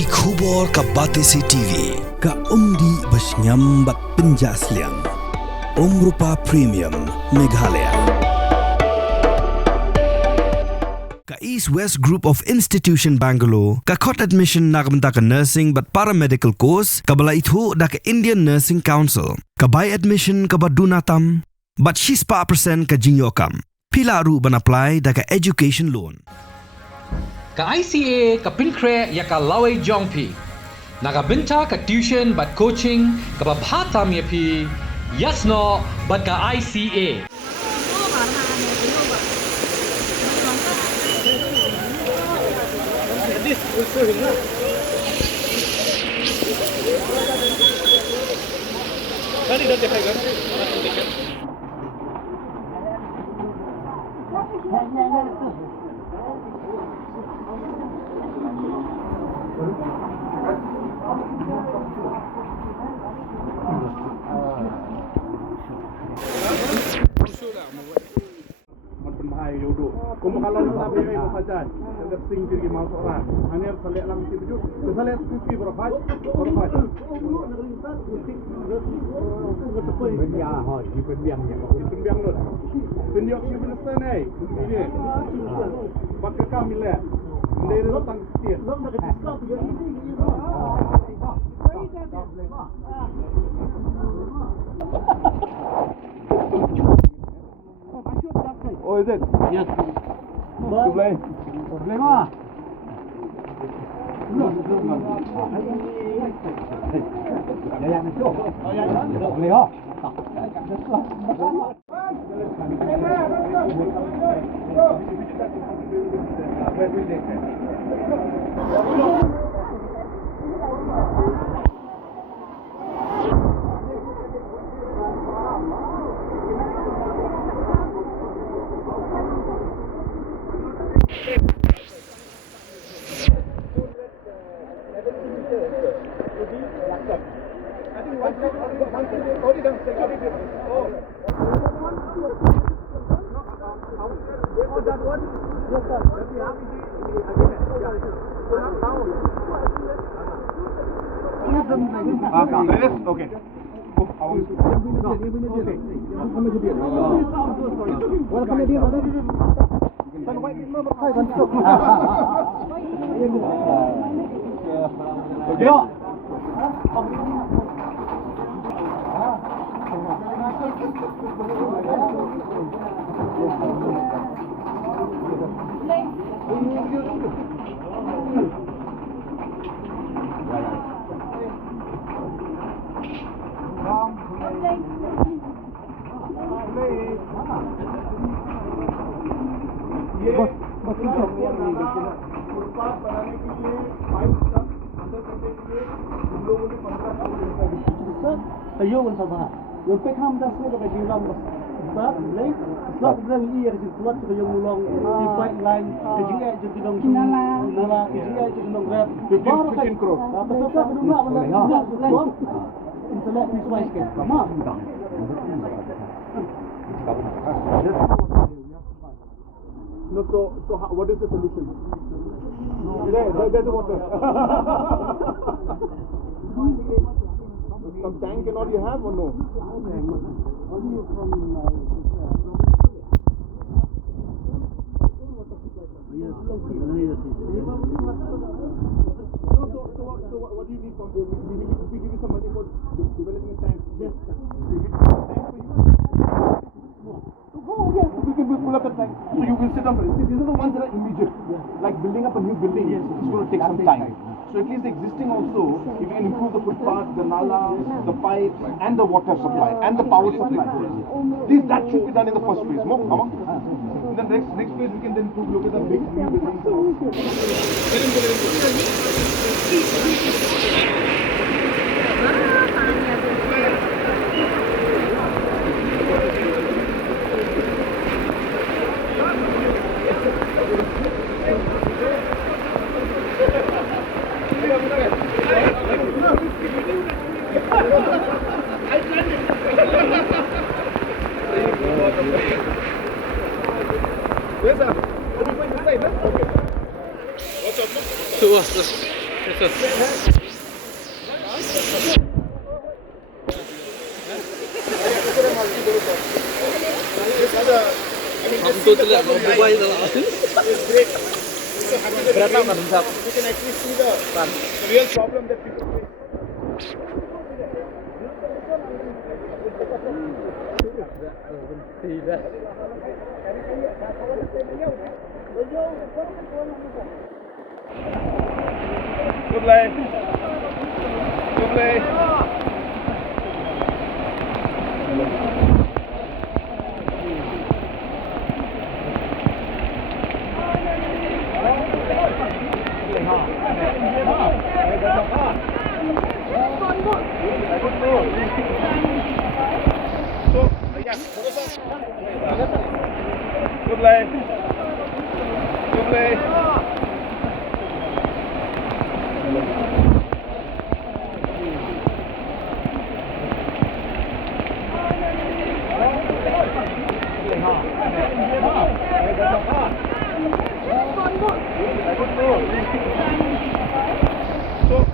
Ki khubor ka Batesi TV. Ka umdi basnyambat penjaslian. Rupa Premium Meghalaya. Ka East West Group of Institution Bangalore, ka khot admission nagmenta ka nursing but paramedical course, ka bala ithu da ka Indian Nursing Council, ka buy admission ka badunatam, but she's pa percent ka jinyokam. Pila ru ban apply da ka education loan. Ka ICA ka pinkre ya ka laway jongpi. Nagabinta ka tuition but coaching ka babhatam ya pi. Yasno but ka ICA. Ïewduh. Como kalau nak beri saja, ada sing pergi masuk orang. Hanya selek lang mesti baju. Selek sisi berapa? Ya, di penbiang ni. Di penbiang tu. Penbiang ni benar ni. Ini. Pakai kami le. Dari rotang setia. Oh, is it? Yes. Boleh. Boleh mah. Boleh oh. Okay. Ayun sama. Yung pekam das ni kalau jilam besar, leh, slot dalam ini ada slot sebagai mulung di pipeline, kejinya jadi dong nala, kejinya jadi dong grab. 15 crore. Apa sahaja kedua mana? Insyaallah visualize ke. Sama. No, so what is the solution? There's the water. Some tank and all you have or no? Only from So what do you need from them? We give you some money for developing a tank. Yes, sir. We give you a tank for you. Yes, we can pull up a tank. So you will sit on. See, these are the ones that are immediate. Like building up a new building. Yes, it's going to take some time. So at least the existing also, if you can improve the footpath, the nala, the pipes, and the water supply, and the power supply. That should be done in the first phase. Come on. In the next phase, we can then look at the big new buildings. So what's this? You can actually see the real problem that people face. Good play. Good play. Good play. Good play. So,